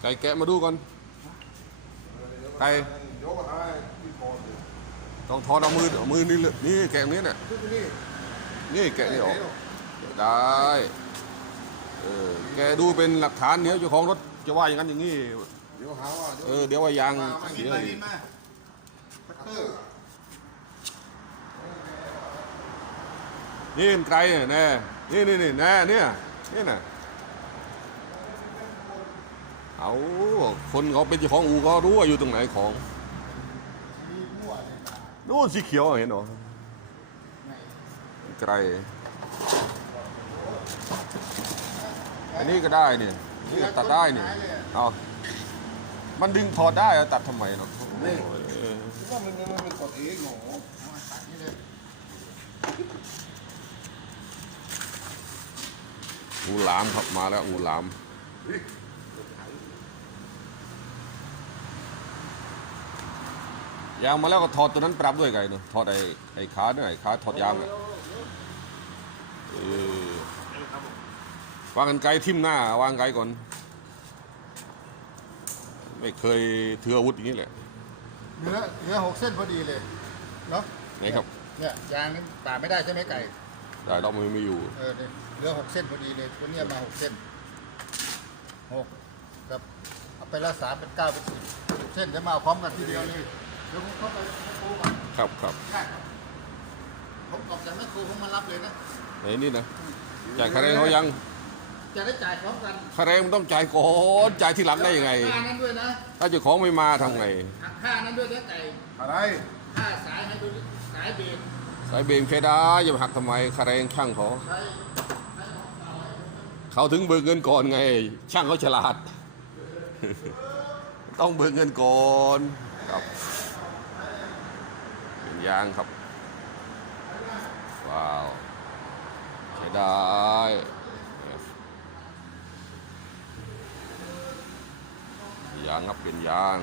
ไก่แกะมาดูก่อน ไก่ ยกอะไรที่คอสิต้องถอดเอามือเอามือนี่เลยนี่แกะตรงนี้เนี่ยขึ้นนี่นี่แกะนี่ออก ได้ เออ แกะดูเป็นหลักฐานเดี๋ยวเจ้าของรถจะว่าอย่างนั้นอย่างนี้ เดี๋ยวหาว่าเออ เดี๋ยวว่ายางมามาเสีเห็นยไหมอีเห็กนไหมพัตเตอร์นี่เป็นไกลเนี่ยแน่นี่นี่นี่แน่เนี่ยนี่น่ะ เอาคนเขาเป็นเจ้าของอู่เขารู้ว่าอยู่ตรงไหนของนู่นสีเขียวเห็นหรอไกล อันนี้ก็ได้เนี่ยนี่ตัดได้เนี่ยเอามันดึงถอดได้อะตัดทำไมเนาะอ้ยเออว่ามันมันมันกดเองหนูงูหลามครับมาแล้วงูหลาม ยางมาแล้วก็ถอดตัวนั้นปรับด้วยไงเนาะถอดไอ้ไอ้ขาด้วยไอ้ขาถอดยางอะเออวางกันไกลทิ่มหน้าวางไกลก่อน ไม่เคยถืออาวุธอย่างนี้แหละเนื้อเนื้อหกเส้นพอดีเลยเนาะไงครับ เนี่ยยางนี่ป่าดไม่ได้ใช่ไหมไก่ได้เราไม่ไม่อยู่เออเนี่ยเนื้อหกเส้นพอดีเลยตัวเนี้ยมาหกเส้นหกกับเอาไปละสามเป็นเก้าเป็นสิบเส้นจะมาเอาพร้อมกันทีเดียวเลย เดี๋ยวผมเข้าไปแม่ครูก่อนครับครับได้ครับผมออกจากแม่ครูผมมารับเลยนะไอ้นี่นะจ่ายค่าแรงเขายังจะได้จ่ายพร้อมกันค่าแรงมันต้องจ่ายก่อนจ่ายทีหลังได้ยังไง ค่านั้นด้วยนะถ้าเจ้าของไม่มาทำไงหักค่านั้นด้วยนะไก่อะไร ค่าสายให้ดูดิสายเบรกสายเบมใช้ได้อย่ามาหักทำไมค่าแรงช่างเขาใช้ใช้ของเก่าให้เขาถึงเบิกเงินก่อนไง ช่างเขาฉลาด ต้องเบิกเงินก่อนครับเป็น ยางครับ ว้าว ใช้ได้ยางครับเป็นยาง